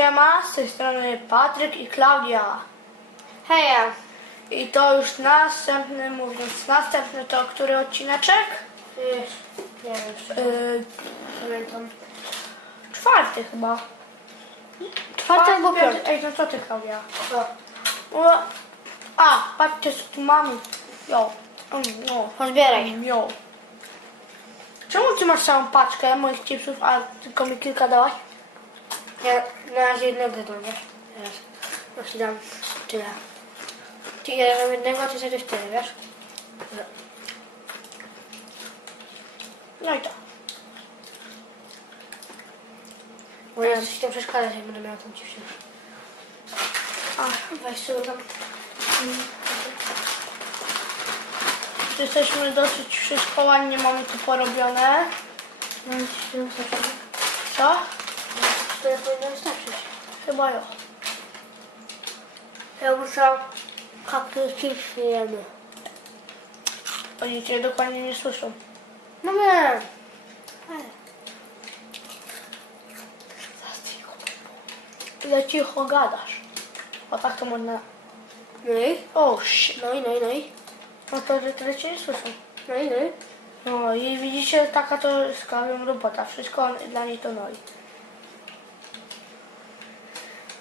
siema, z tej strony Patryk i Klaudia. Heja! I to już następny, mówiąc następny, to który odcineczek? Wiesz, nie wiem jeszcze. Yy, Pamiętam. czwarty chyba. Czwarty albo piąty. Ej, no co ty Klaudia? Co? O, a, patrzcie co tu mamy. Jo. Mm, No. Pozbieraj. Jo. Czemu ty masz całą paczkę moich chipsów, a tylko mi kilka dałaś? Ja na razie jednego dam, wiesz? Teraz. No ci dam tyle. Ty ja dam jednego, ty sobie też tyle, wiesz? No. No i to. Bo ja coś tam przeszkadzać, jak będę tam ci wziąć. A, Weź sobie tam. jesteśmy dosyć wszystko ładnie mamy tu porobione. No. Co? To ja powinna wystarczyć. Chyba jo. Ja muszę kaktus chips nie jemy. Oni cię dokładnie nie słyszą. No nie. Ile cicho gadasz. O tak to można... No i? O, shit. No i, no i, no i. No to, że tyle cię nie słyszą. No i, no i. No i widzicie, taka to jest robota. Wszystko dla niej to noi.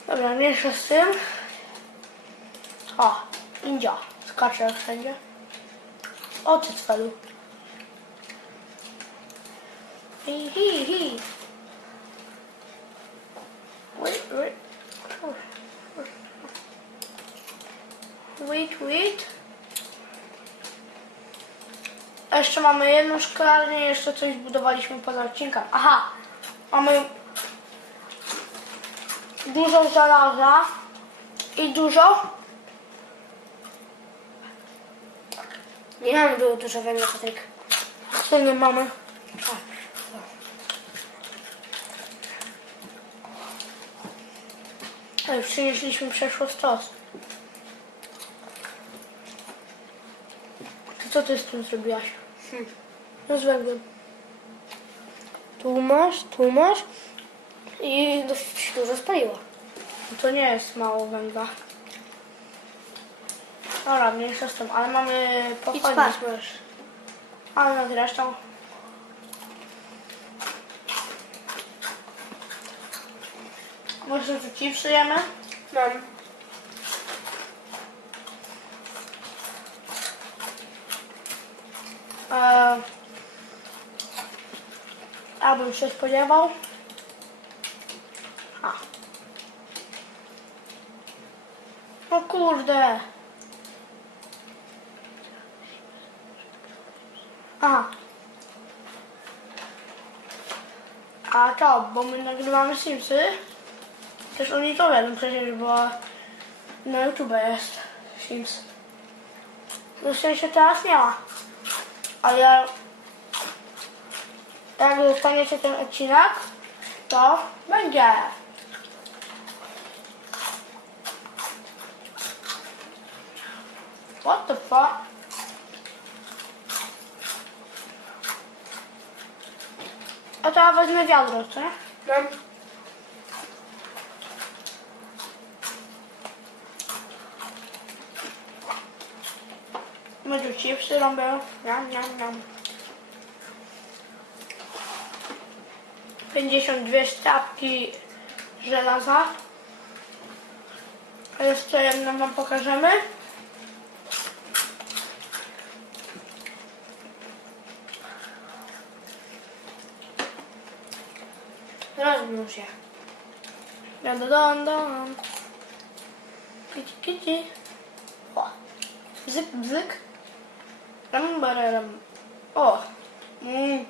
Dobra, mniejsza z tym. O, India. Skacze wszędzie. O, ty cwelu. Hi, hi, hi. Wait, wait. Wait, wait. Jeszcze mamy jedną szklarnię, jeszcze coś zbudowaliśmy poza odcinkiem. Aha, mamy dużo żelaza i dużo Nie mamy było dużo węgla, Patryk. co nie mamy. Ale przynieśliśmy przeszło stos. To co ty z tym zrobiłaś? Hmm. No z węglem. Tu masz, tu masz. I dość dużo spaliło. No To nie jest mało węgla. Dobra, mniejsza z tym, ale mamy pochodnie. spać. Ale no zresztą. Może tu ci przyjemy? Mam. Eee, abym się spodziewał. Kurde. Aha. A to, bo my nagrywamy Simsy. Też oni to wiedzą przecież, bo na YouTube jest Sims. No w sensie teraz nie ma. Ale jak dostaniecie ten odcinek, to będzie. What the fuck? A to ja wezmę wiadro, co? Mam. My tu chipsy robię. Niam, niam, niam. 52 sztabki żelaza. A jeszcze jedną wam pokażemy. Rozmnóż się. Dun, dun, dun. Kici, kici. Bzyk, bzyk. Ram, bararam. O. Mm.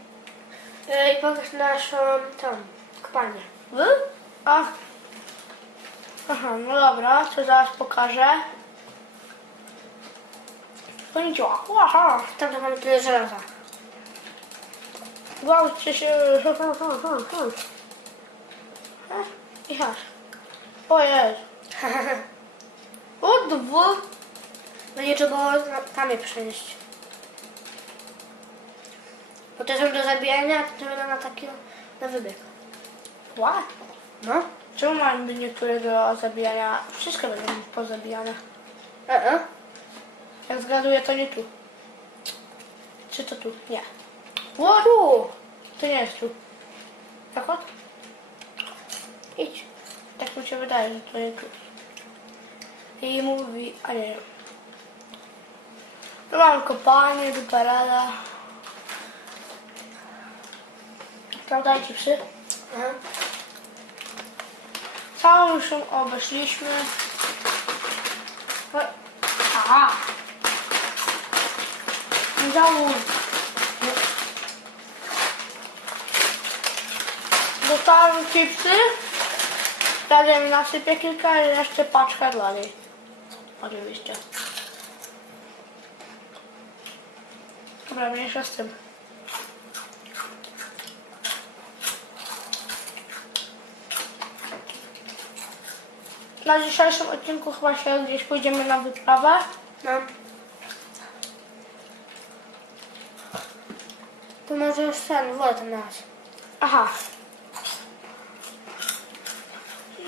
I pokaż naszą tam kopalnię. Wy? A. Aha, no dobra, to zaraz pokażę. Konnichiwa. Aha. Tam mamy tyle żelaza. Gwałćcie się. E, I aż. O. O, dwu. No trzeba na- tam je przenieść. Bo te są do zabijania, a te będą na taki na wybieg. What? No. Czemu mamy być niektóre do zabijania? Wszystkie będą pozabijane. A, a. Jak zgaduję, to nie tu. Czy to tu? Nie. What? Tu. To nie jest tu. Tak od? Idź. Tak mi się wydaje, że to nie tu. I mówi, a nie. Tu mam kopalnię, tu parada. Prawda, ci psy? Aha. Całą już ją obeszliśmy. Oj. Aha! Załóż. Dostałem chipsy. Dalej mi nasypię kilka i jeszcze paczka dla niej. Oczywiście. Dobra, mniejsza z tym. Na dzisiejszym odcinku chyba się gdzieś pójdziemy na wyprawę. No. To może już ten, tam nalać. Aha.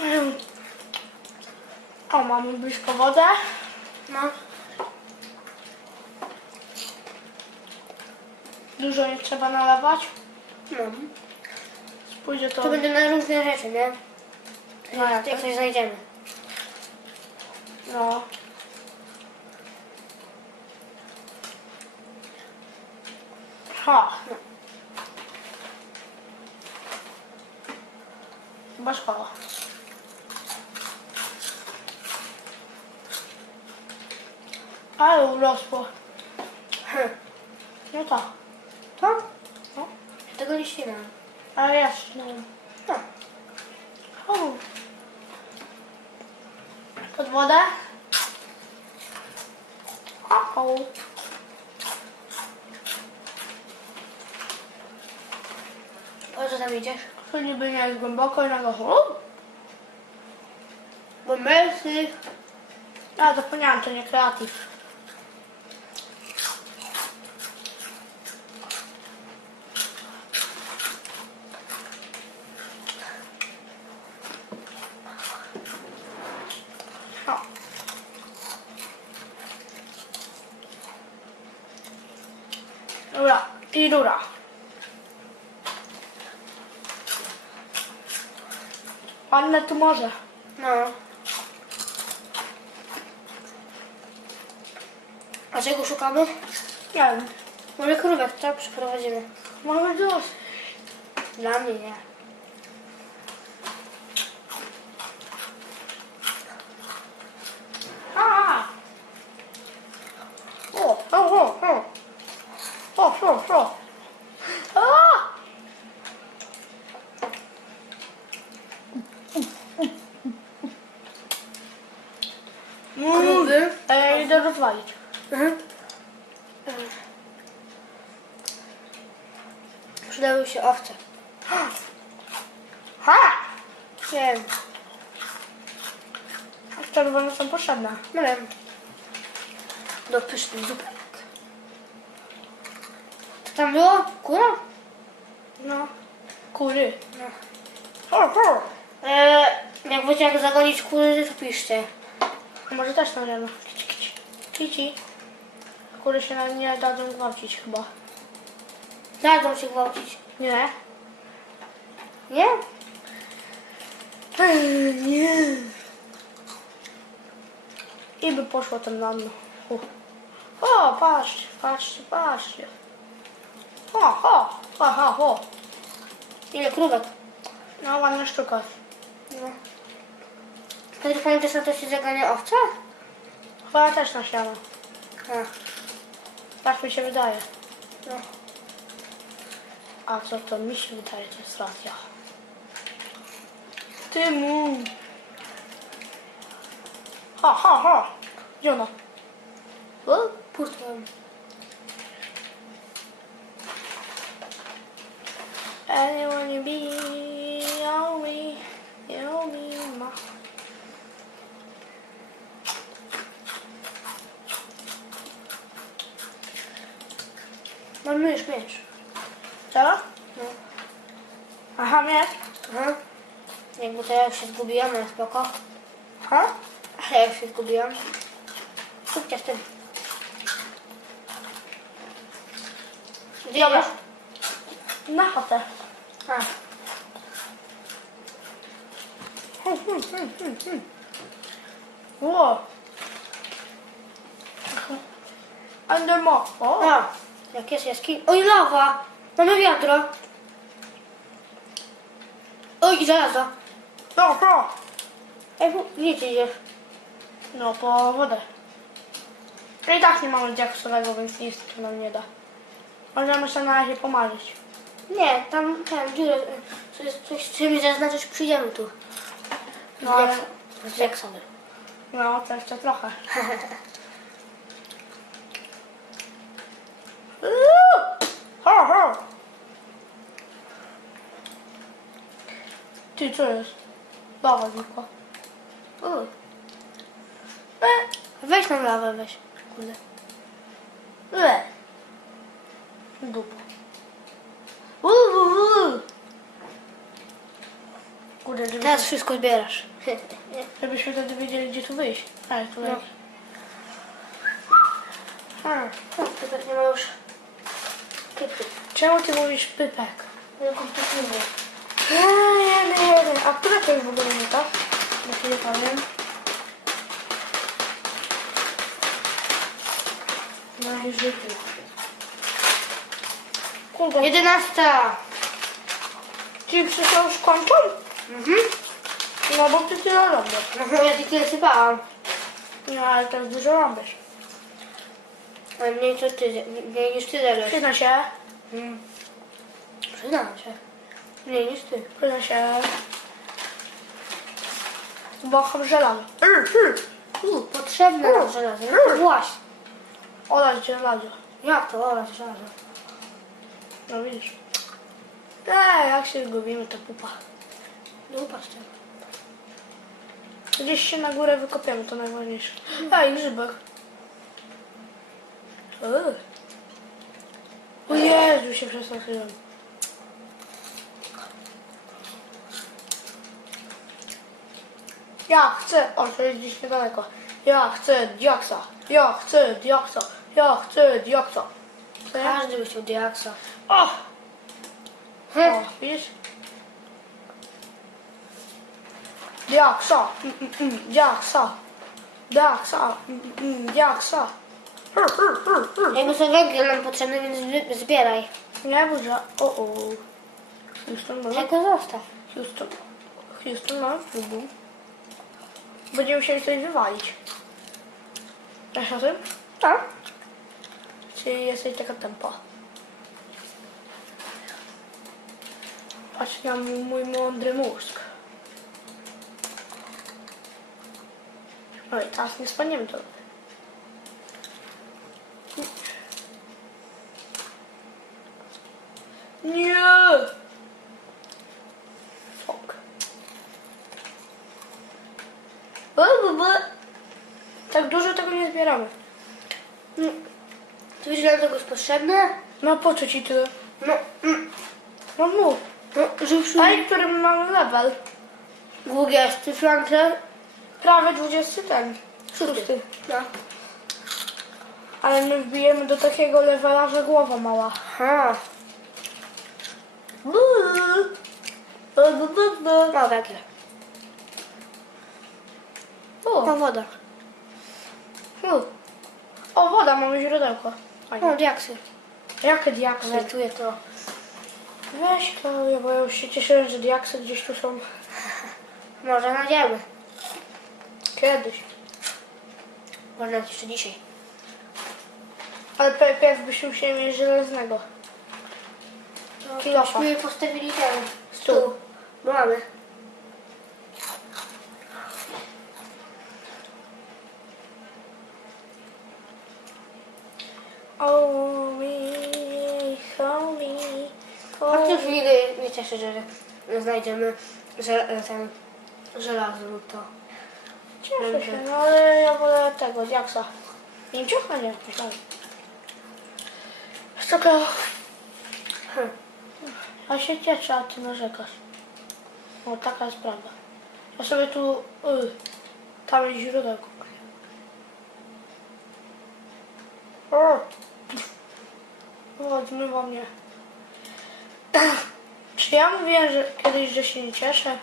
Mm. O, mamy blisko wodę. No. Dużo nie trzeba nalewać. No. Pójdzie to. To będzie na różne rzeczy, nie? No, jak Jak coś znajdziemy. No. Ha. Chyba szkoła. Ale urosło. Hm. No tak. To? No. Tego nie ścinam. Ale jest. No. No. O. Pod wodę. O. o. Po co tam idziesz? Tu niby nie jest głęboko i nagle o. Bo myśli. A, zapomniałam, to nie kreatyw. O. Dobra, i rura. Ładne tu może. No. A czego szukamy? Nie wiem. Może krówek, tak? Przyprowadzimy. Mamy dużo. Dla mnie nie. A! O, o, o, o. O, o, o. A! Krowy? A ja idę rozwalić. Mhm. Przydały się owce. Ha! Wiem. A czerwone są potrzebne. No wiem. Do pysznych zupek. Co tam było? Kura? No. Kury. No. O, o. Eee, jak wiecie jak zagonić kury, to piszcie. Może też na rano. Kici. Kury się na nie dadzą gwałcić chyba. Dadzą się gwałcić. Nie? Nie? Ej, nie. I by poszło tam na mną. U. O, patrzcie, patrzcie, patrzcie. O, o, ha, ha, o. Ile krówek? No, ładna sztuka. No. Ty pamiętasz na to się zagania owce? Chyba też na siano. A, Tak mi się wydaje. no. A co to mi się wydaje, to jest racja. Ty mu. Ha, ha, ha. Gdzie ona? O, Pustą. Anyone you be, oh me, oh me, ma. Mam mysz, mysz. Co? No. Aha, miecz. Aha. Jakby to ja już się zgubiłam, ale spoko. Ha? Ale ja już się zgubiłam. Szybcie z tym. Gdzie Dobra. idziesz? Na chatę. A, Hmm, hmm, hmm, hmm, hmm. Ło. Endermo. O. a, jak jest jaskiń. Oj, lawa! Mamy wiadro. Oj, i żelazo. No, no. Ej, gdzie ty idziesz? No, po wodę. I tak nie mamy diaksowego, więc nic to nam nie da. Możemy sobie na razie pomarzyć. Nie, tam ten dziurę, y, coś, coś z czymś zaznaczyć, przyjdziemy tu. No, ale... Z Jacksonem. No, to jeszcze trochę. Ho, ho! Ty, co jest? Dawa, tylko. Uj. E, weź tam lawę, weź. Kurde. Le. Dupa. Uuu! Kurde, żeby, Teraz wszystko zbierasz. żebyśmy wtedy wiedzieli, gdzie tu wyjść. Tak, tu No. Hmm. To pewnie ma już... Pypy. Czemu ty mówisz pypek? Tylko pypy. Nie, jeden, jeden. A które to jest w ogóle nie tak? Ja się nie powiem. No życie. Kurde, Jedenasta! ci wszystko już kończą? Mhm. No bo ty tyle robisz. No, ja ci tyle sypałam. No ale też dużo robisz. Ale mniej, co ty, mniej niż ty zjadłeś. Przyznaj się, Mm. Przyznam się. Mniej niż ty. przyznaj się. Bo mam żelazo. U, potrzebne nam żelazo. No właśnie. Olać żelazo. Jak to olać żelazo? No widzisz. Eee, jak się zgubimy, to pupa. Dupa z tym. Gdzieś się na górę wykopiemy, to najważniejsze. Ej, grzybek. Eee. O Jezu, się przestraszyłem. Ja chcę, o to jest gdzieś niedaleko. Ja chcę diaksa, ja chcę diaksa, ja chcę diaksa. Co ja? Każdy by chciał diaksa. O! Hm. O, widzisz? Diaksa, mm, mm, mm, diaksa, diaksa, mm, mm, mm, diaksa. Hr, hr, hr, hr. Jakby to węgiel nam potrzebny, więc zby- zbieraj. Nie że... O, o. Houston może? Jak go zostaw. Houston. Houston ma wybuch. Będziemy musieli coś wywalić. Wiesz o tym? Tak. Czy jesteś taka tempa? Patrz na mój, mądry mózg. Oj, teraz nie spaniemy to. Nie! Fok. Bu, bu, bu. Tak dużo tego nie zbieramy. Ty wiesz, ile tego jest potrzebne? No po co ci tyle? No, mm, No mów. no żeby przy... A i którym mamy level? Dwudziesty Franklin. Prawie 20 ten. Szósty. No. Ale my wbijemy do takiego levela, że głowa mała. Bu. No, węgiel. O, No, woda. u. o, woda, mamy źródełko. Fajnie. No, diaksy. Jakie diaksy? Ratuję to. Weź Klaudia, bo ja już się cieszę, że diaksy gdzieś tu są. Może znajdziemy. Kiedyś. Może nawet jeszcze dzisiaj. Ale pierw byśmy musieli mieć żelaznego. Kilofa. Myśmy postawili ten Stół. stół. Bo mamy. Oh me, oh me, A oh ty już nigdy cieszę, że znajdziemy że, ten żelazo lub to. Cieszę się, no ale ja wolę tego, diaksa. Pięciocha nie, myślałem. Czekaj, Hm. a się cieszę, a ty narzekasz. O, taka jest prawda. Ja sobie tu... Y, tam jest źródełko. O! O, zmywa mnie. Czy ja mówiłem że kiedyś, że się nie cieszę?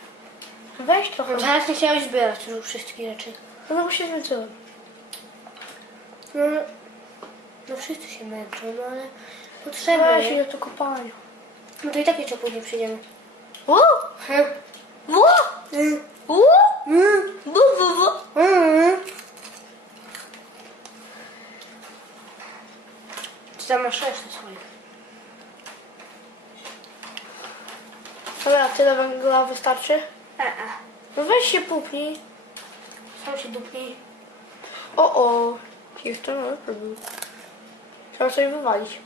Weź trochę. Zaraz nie chciałeś zbierać już wszystkich rzeczy. No bo się zmęczyłem. No, no wszyscy się męczą, no ale potrzebne, Weź nie? ile to kopalnia. No to i tak jeszcze później przyjdziemy. Hmm. Wo! O! Bu, bu, bu. Czy tam masz resztę swoich? Dobra, tyle węgla wystarczy? E, e. No weź się pupnij. Sam się dupnij. O, o. Jeszcze no, próbuj. Trzeba sobie wywalić.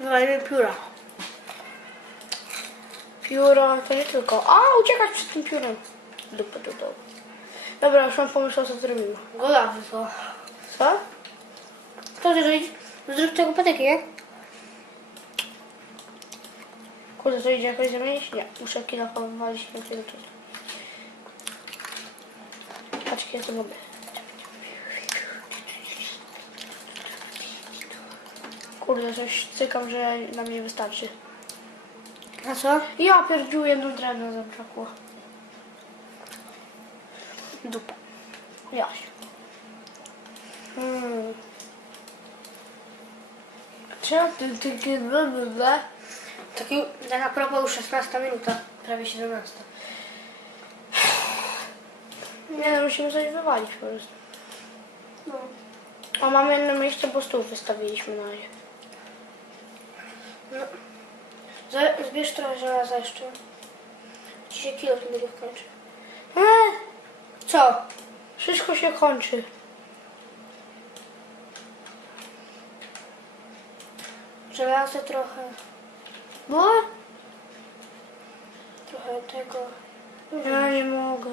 Wywalimy pióra. Pióro to nie tylko. A, uciekać przed tym piórem. Dupę do dołu. Dobra, już mam pomysł, co zrobił. Golawy to. Co? To zrobić? Zrób tego patyki, nie? Kurde, to idzie jakoś zmienić? Nie, wywalić na tyle czasu. Patrz, kiedy to mogę. Kurde, coś cykam, że na mnie wystarczy. A co? Ja pierdziu jedną drewno zabrakło. Dupa. Jaś. Hmm. Czemu ty takie blablabla? Taki, tak a propos już 16 minuta. Prawie 17. Nie no, musimy coś wywalić po prostu. No. O, mamy jedno miejsce, bo stół wystawiliśmy na razie. no. Za- Zbierz trochę żelaza jeszcze. Ci się kilo będzie kończy. Eee, Co? wszystko się kończy. Żelaza trochę. Bo? Trochę tego. Ja nie mogę.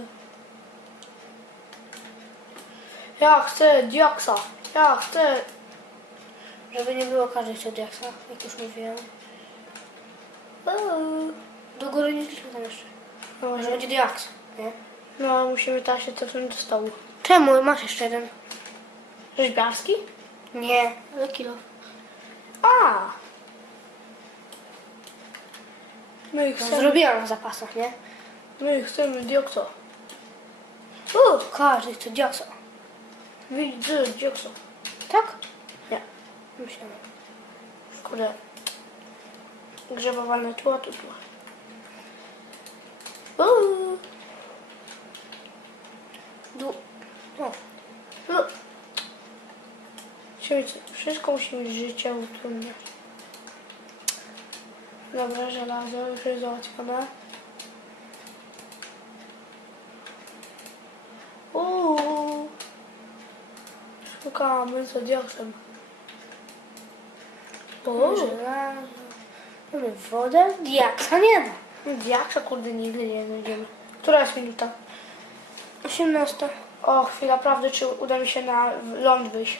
Ja chcę dioksa. Ja chcę. Żeby nie było każdej chciał diaksa, jak już mówiłem. Do góry nie szliśmy tam jeszcze. Może Może. będzie diaks, nie? No, musimy teraz się cofnąć do stołu. Czemu? Masz jeszcze jeden. Rzeźbiarski? Nie. Ale kilo. A! No i No, chcemy, zrobiłam w zapasach, nie? no i chcemy dioksa. U, każdy chce diaksa. Widzę dioksa. Tak? Nie, Myślałem. kurde. Grzebowane a tu, tu. Uuu. Du... O, No. Musimy, wszystko musi mieć życie utrudniać. Dobra, żelazo już jest załatwione. Uuu. Szukamy za dioksem. O, żelazo. Mamy wodę. Diaksa nie ma. diaksa kurde nigdy nie znajdziemy. Która jest minuta? 18. O, chwila prawdy, czy uda mi się na ląd wyjść?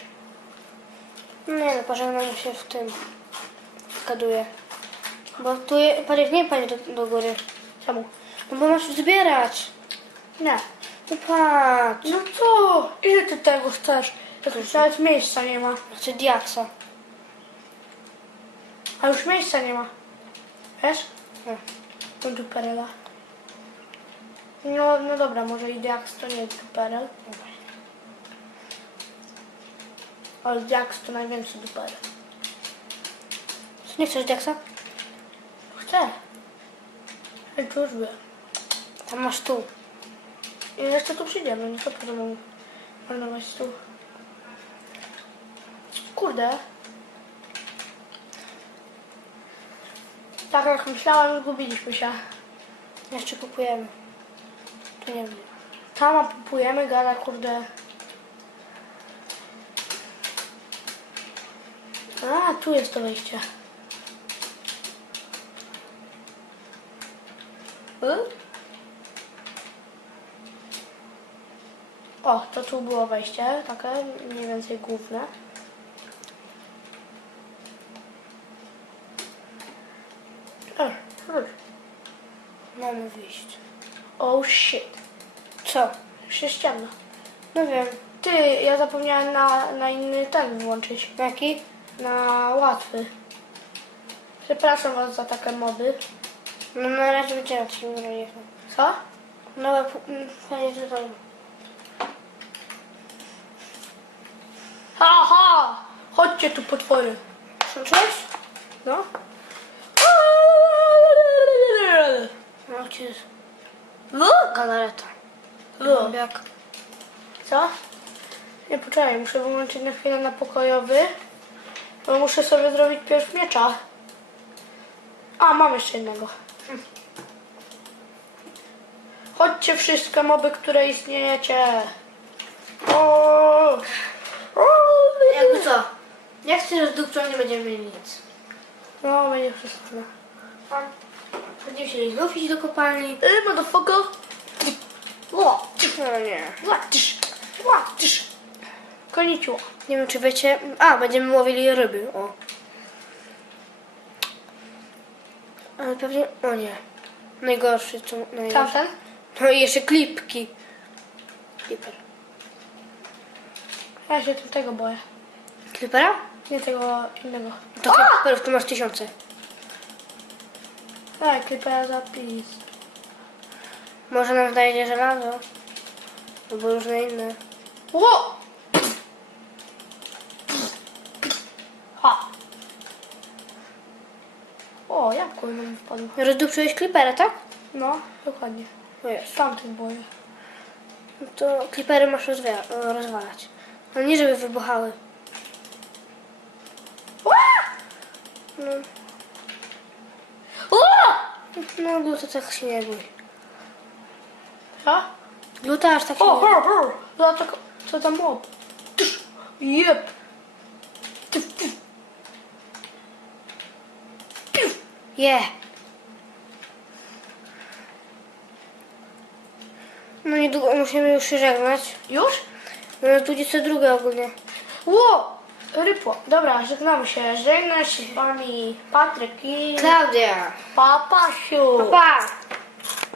Nie no, pożegnam się w tym. Zgaduję. Bo tu je... Patrz, nie panie do, do góry. Czemu? No bo masz zbierać. Nie. No patrz. No co? Ile ty tego chcesz? Już nawet miejsca nie ma. Chcę diaksa. A już miejsca nie ma. Wiesz? Nie. To duperela. No, no dobra, może i Diax to nie duperel. Ale Diax to największy duperel. Nie chcesz diaksa? Już byłem. Tam masz tu. I jeszcze tu przyjdziemy, nie to po domu marnować tu. Kurde. Tak jak myślałem, zgubiliśmy się. Jeszcze kupujemy. Tu nie wiem. Tam kupujemy, gada kurde. A, tu jest to wejście. Y? O, to tu było wejście, takie mniej więcej główne. Możemy wyjść. Oh shit. Co? Już. No wiem. Ty, ja zapomniałem na, na inny ten włączyć. Jaki? Na łatwy. Przepraszam was za takie moby. No na razie wycieram się nie Co? No ale fajnie tutaj. Haha! Chodźcie tu potwory. Słyszałeś? No. No gdzie jest No? galareta? No. Jak? Co? Nie, poczekaj, muszę wyłączyć na chwilę na pokojowy. Bo muszę sobie zrobić pierw miecza. A, mam jeszcze jednego. Chodźcie wszystkie moby, które istniejecie. O! O! Jakby co? Jak chcesz rozdupczą, nie będziemy mieli nic. No, będzie wszystko. Będziemy się znów iść do kopalni. Ej, motherfucker! O! No nie. Łatysz! Łatysz! Koniciło. Nie wiem czy wiecie. A, będziemy łowili ryby. O. Ale pewnie. O nie. Najgorszy co. Najgorszy. Tamten? No i jeszcze klipki. Kliper. Ja się tu tego boję. Klipera? Nie tego innego. To kliperów tu masz tysiące. Tak, klipera zapis. Może nam znajdzie żelazo. Albo różne inne. Ło! Ha! O, jabłko mi wpadło. Rozdupczyłeś klipera, tak? No, dokładnie. No jest. Tamten boję. No to klipery masz rozwia- rozwalać. No nie żeby wybuchały. Ła! No, Ła! no gluta tak się nie bój. Co? Gluta aż tak się O, nie hur, hur! Zobacz, No niedługo musimy już się żegnać. Już? No na 22 ogólnie. Ło! Rypło. Dobra, żegnamy się. Żegna się z wami Patryk i Klaudia. Papasiu. Pa!